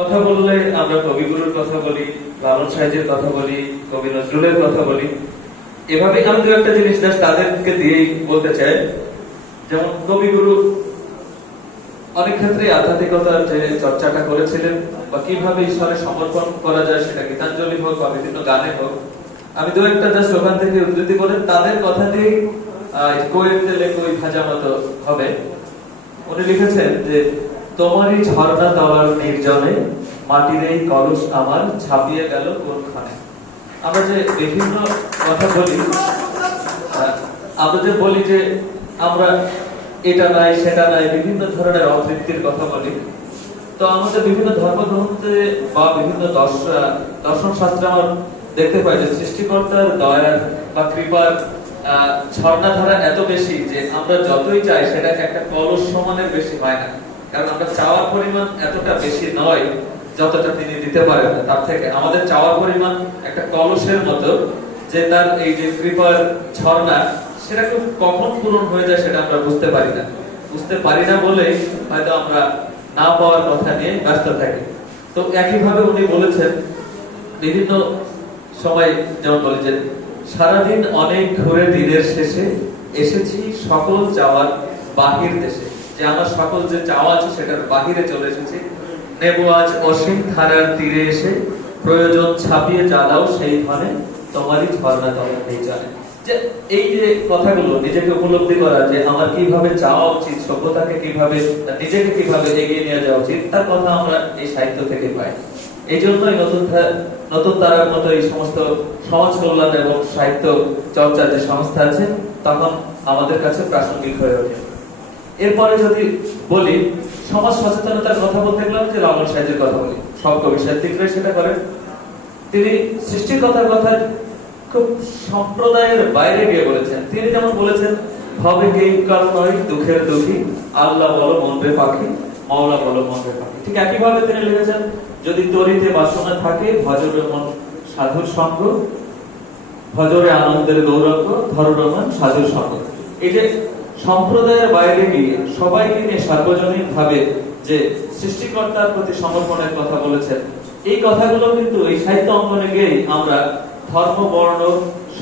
কথা বললে আমরা কবিগুরুর কথা বলি, লালন সাহিত্যের কথা বলি, কবি নজরুলের কথা বলি। এভাবে আমি দু একটা জিনিস তাদেরকে দিয়েই বলতে চাই। যেমন কবিগুরু অনেক ক্ষেত্রে আধ্যাত্মিকতার যে চর্চাটা করেছিলেন বা কিভাবে ঈশ্বরের সমর্পণ করা যায়, সেটা গীতাঞ্জলি হোক বা বিভিন্ন গানে হোক, আমি দু একটা জাস্ট ওখান থেকে উদ্ধৃতি করে তাদের কথা দিয়ে কোয়ের তেলে কই ভাজা মতো হবে। উনি লিখেছেন যে তোমারই ঝর্ণা তলার নির্জনে মাটির এই কলস আমার ছাপিয়ে গেল কোনখানে। আমরা যে বিভিন্ন কথা বলি, আমরা যে বলি যে আমরা এটা নাই সেটা নাই, বিভিন্ন ধরনের অতৃপ্তির কথা বলি। তো আমাদের বিভিন্ন ধর্মগ্রন্থে বা বিভিন্ন দর্শন শাস্ত্রে আমরা দেখতে পাই যে সৃষ্টিকর্তার দয়ার বা কৃপার ঝর্ণাধারা এত বেশি যে আমরা যতই চাই সেটা একটা কলস সমানের বেশি হয় না। কারণ আমরা চাওয়ার পরিমাণ এতটা বেশি নয় যতটা তিনি দিতে পারেন না। তার থেকে আমাদের চাওয়ার পরিমাণ একটা কলসের মতো, যে তার এই যে কৃপার ঝর্ণা সেটা কখন পূরণ হয়ে যায় সেটা আমরা বুঝতে পারি না বলেই হয়তো আমরা না পাওয়ার কথা নিয়ে ব্যস্ত থাকি। তো একইভাবে উনি বলেছেন বিভিন্ন সময়, যেমন বলেছেন সারাদিন অনেক ঘুরে দিনের শেষে এসেছি সকল চাওয়ার বাহির দেশে, যে আমার সকল যে চাওয়া আছে সেটার বাহিরে চলে এসেছি। নেব আজ অসীম ধারার তীরে এসে প্রয়োজন ছাপিয়ে জ্বালাও সেই ধনে তোমারই ঝর্ণা তলাতেই চলে। যে এই যে কথাগুলো নিজেকে উপলব্ধি করা, যে আমার কিভাবে চাওয়া উচিত, সভ্যতাকে কিভাবে, নিজেকে কিভাবে এগিয়ে নিয়ে যাওয়া উচিত, তার কথা আমরা এই সাহিত্য থেকে পাই। এই জন্যই নতুন তারার মতো এই সমস্ত সমাজ কল্যাণ এবং সাহিত্য চর্চার যে সংস্থা আছে তখন আমাদের কাছে প্রাসঙ্গিক হয়ে ওঠে। এরপরে যদি বলি সমাজ সচেতনতার কথা বলতে গেলাম, যে লালন সাহিত্যের কথা বলি, সব কবি সাহিত্যিকরাই সেটা করেন। তিনি সৃষ্টিকতার কথা খুব সম্প্রদায়ের বাইরে গিয়ে বলেছেন। তিনি যেমন বলেছেন ভবে কেই কাল নয় দুঃখের দুঃখী, আল্লাহ বলো মন রে পাখি, মাওলা বলো মন রে পাখি। ঠিক একইভাবে তিনি লিখেছেন যদি তরিতে বাসনা থাকে ভজরে মন সাধুর সঙ্গ, ভজরে আনন্দের গৌরব ধরমান সাধুর সঙ্গ। এই যে সম্প্রদায়ের বাইরে গিয়ে সবাইকে নিয়ে সার্বজনীন ভাবে যে সৃষ্টিকর্তার প্রতি সমর্পণের কথা বলেছেন, এই কথাগুলো কিন্তু এই সাহিত্য অঙ্গনে গিয়ে আমরা ধর্ম বর্ণ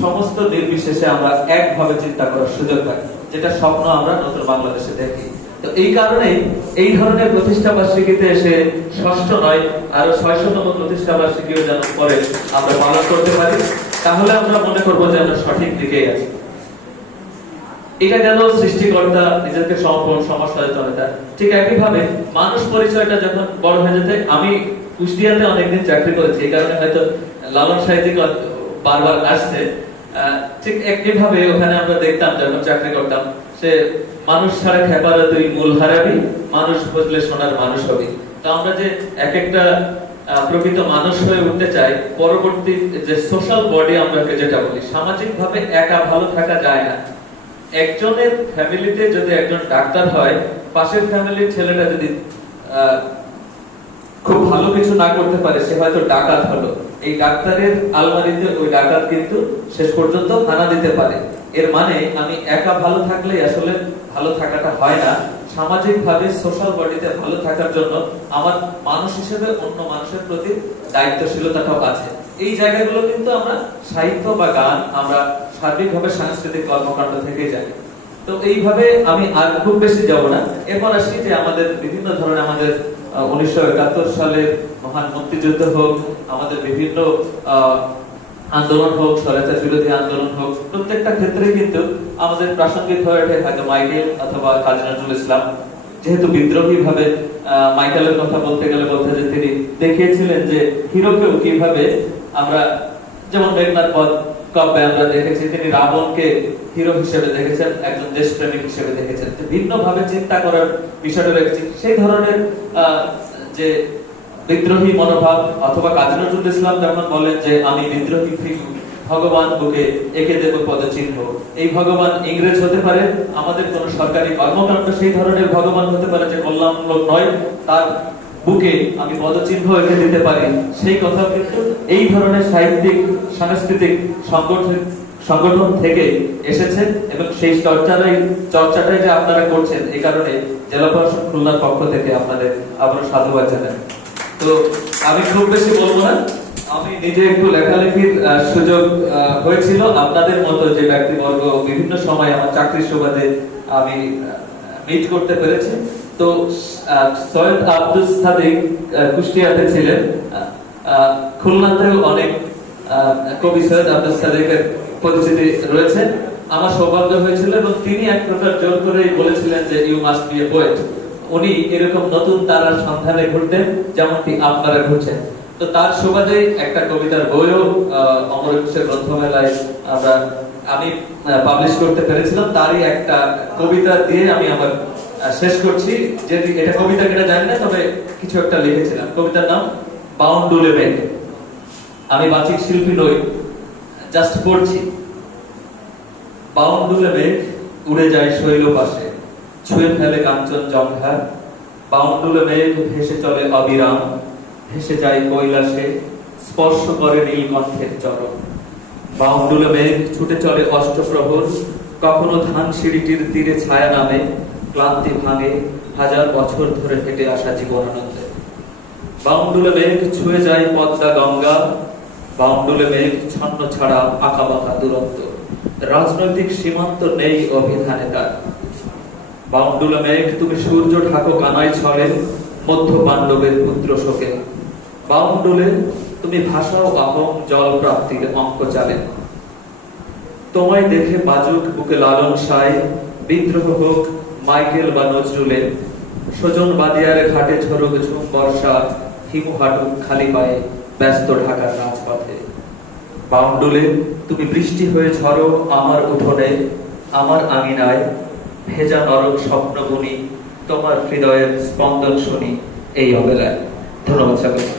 সমস্ত নির্বিশেষে আমরা একভাবে চিন্তা করার সুযোগ পাই, যেটা স্বপ্ন আমরা নতুন বাংলাদেশে দেখি। তো এই কারণেই এই ধরনের প্রতিষ্ঠা বার্ষিকীতে এসে ষষ্ঠ নয় আরো 600তম প্রতিষ্ঠা বার্ষিকীও যেন পরে আমরা পালন করতে পারি, তাহলে আমরা মনে করবো যে আমরা সঠিক দিকেই আছি। এটা গেল সৃষ্টিকর্তা, নিজেকে সমর্পণ, সমাজ সচেতনতা। ঠিক একইভাবে মানুষ পরিচয়টা যখন বড় হয়ে যেতে, আমি কুষ্টিয়াতে অনেকদিন চাকরি করেছি, এই কারণে হয়তো লালন সাহিত্যিক বারবার আসছে। ঠিক একইভাবে ওখানে আমরা দেখতাম যখন চাকরি করতাম, সে মানুষ ছাড়া খেপারা তুই মূল হারাবি, মানুষ বুঝলে সোনার মানুষ হবি। তো আমরা যে এক একটা প্রকৃত মানুষ হয়ে উঠতে চাই, পরবর্তী যে সোশ্যাল বডি আমরা যেটা বলি, সামাজিক ভাবে একা ভালো থাকা যায় না। একজনের ফ্যামিলিতে যদি একজন ডাক্তার হয়, পাশের ফ্যামিলির ছেলেটা যদি খুব ভালো কিছু না করতে পারে, সে হয়তো ডাকাত হলো, এই ডাক্তারের আলমারিতে ওই ডাকাত কিন্তু শেষ পর্যন্ত হানা দিতে পারে। এর মানে আমি একা ভালো থাকলে আসলে ভালো থাকাটা হয় না, সামাজিক ভাবে সোশ্যাল বডিতে ভালো থাকার জন্য আমার মানুষ হিসেবে অন্য মানুষের প্রতি দায়িত্বশীলতাটাও আছে। এই জায়গাগুলো কিন্তু আমরা সাহিত্য বা গান, আমরা সার্বিকভাবে সাংস্কৃতিক কর্মকাণ্ড থেকে জানি। তো এইভাবে আমি আর খুব বেশি যাব না। এরপর আসি যে আমাদের বিভিন্ন ধরনের, আমাদের 1971 সালের মহান মুক্তিযুদ্ধ হোক, আমাদের বিভিন্ন আন্দোলন হোক, স্বৈরাচার বিরোধী আন্দোলন হোক, প্রত্যেকটা ক্ষেত্রে কিন্তু আমাদের প্রাসঙ্গিক হয়ে ওঠে হয়তো মাইকেল অথবা কাজী নজরুল ইসলাম। যেহেতু বিদ্রোহী ভাবে মাইকেলের কথা বলতে গেলে বলতে যে তিনি দেখিয়েছিলেন যে হিরোকেও কিভাবে আমরা, যেমন মেঘনাথ বধ কাব্যে আমরা দেখেছি তিনি রাবণকে হিরো হিসেবে দেখেছেন, একজন দেশপ্রেমিক হিসেবে দেখেছেন। ভিন্ন ভাবে চিন্তা করার বিষয়টা রেখেছি। সেই ধরনের যে বিদ্রোহী মনোভাব, অথবা কাজী নজরুল ইসলাম যখন বলেন যে আমি বিদ্রোহী ফিরু, ভগবান বুকে এঁকে দেব পদচিহ্ন, এই ভগবান ইংরেজ হতে পারে, আমাদের কোন সরকারি কর্মকাণ্ড সেই ধরনের ভগবান হতে পারে যে কল্যাণমূলক নয়, তার বুকে আমি পদচিহ্ন এঁকে দিতে পারি। সেই কথা কিন্তু এই ধরনের সাহিত্যিক সাংস্কৃতিক সংগঠন থেকে এসেছে, এবং সেই চর্চাটাই যে আপনারা করছেন, এই কারণে জেলা প্রশাসন খুলনার পক্ষ থেকে আপনাদের আবারও সাধুবাদ জানাই। তো আমি খুব বেশি বলবো না, আমি নিজে একটু লেখালেখির সুযোগ হয়েছিল আপনাদের মতো যে ব্যক্তিবর্গ বিভিন্ন সময় আমার চাকরির সুবাদে আমি মিট করতে পেরেছি। তো সৈয়দ আব্দুল সাদিক কুষ্টিয়াতে ছিলেন, খুলনাতেও অনেক কবি সৈয়দ আব্দুল সাদিকের পরিচিতি রয়েছে। আমার সৌভাগ্য হয়েছিল এবং তিনি এক প্রকার জোর করেই বলেছিলেন যে you must be a poet. উনি এরকম নতুন তারার সন্ধানে ঘুরতেন যেমনটি আপনারা ঘুরছেন। তো তার সুবাদে একটা কবিতার বইও অমর একুশে গ্রন্থমেলায় আমি পাবলিশ করতে পেরেছিলাম। তারই একটা কবিতা দিয়ে আমি আমার শেষ করছি, যে এটা কবিতা কিনা জানি না, তবে কিছু একটা লিখেছিলাম। কবিতার নাম বাউন্ডুলে মেঘ। আমি বাচিক শিল্পী নই, জাস্ট পড়ছি। বাউন্ডুলে মেঘ উড়ে যায় শৈল পাশে, ছুঁয়ে ফেলে কাঞ্চন জঙ্ঘা। বাউন্ডুলে মেঘ ভেসে চলে অবিরাম, ভেসে যায় কৈলাসে, স্পর্শ করে নীলকণ্ঠের চরণ। বাউন্ডুলে মেঘ ছুটে চলে অষ্টপ্রহর, কখনো ধান সিঁড়িটির তীরে ছায়া নামে, ক্লান্তি ভাঙে হাজার বছর ধরে হেঁটে আসা জীবনানন্দে। বাউন্ডুলে মেঘ ছুঁয়ে যায় পদ্মা গঙ্গা, বাউন্ডুলে মেঘ ছন্ন ছাড়া আঁকা বাঁকা দূরত্ব, রাজনৈতিক সীমান্ত নেই অভিধানে তার। বাউন্ডুলে মেঘ তুমি সূর্য ঢাকো কানায় ছলে, মধ্য পাণ্ডবের পুত্র শোকে। বাউন্ডুলে তুমি ভাষাও আপন জল প্রাপ্তির অঙ্ক চালে। তোমায় দেখে বাজুক বুকে লালন সায়, বিদ্রোহ হোক মাইকেল বা নজরুলের। সজন বাদিয়ারে ঘাটে ঝরুক ঝুম বর্ষা, হিমু হাঁটুক খালি পায়ে ব্যস্ত ঢাকার রাজপথে। বাউন্ডুলে তুমি বৃষ্টি হয়ে ঝরো আমার উঠোনে, আমার আঙিনায় ভেজা নরক স্বপ্ন বুনি, তোমার হৃদয়ের স্পন্দন শুনি এই অবেলায়। ধন্যবাদ সকলকে।